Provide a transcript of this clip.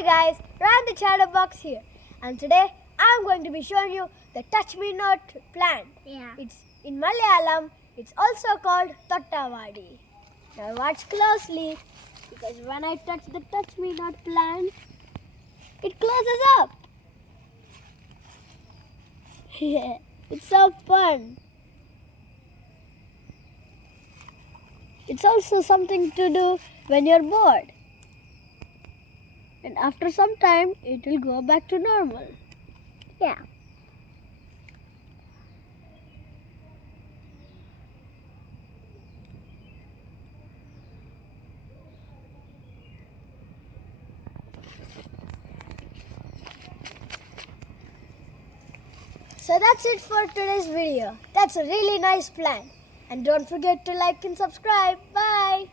Hi guys, Rayan the Chatterbox here, and today I'm going to be showing you the Touch Me Not plant. It's in Malayalam. It's also called Tottavadi. Now watch closely, because when I touch the Touch Me Not plant, it closes up. Yeah, it's so fun. It's also something to do when you're bored. And after some time, it will go back to normal. Yeah. So that's it for today's video. That's a really nice plant. And don't forget to like and subscribe. Bye.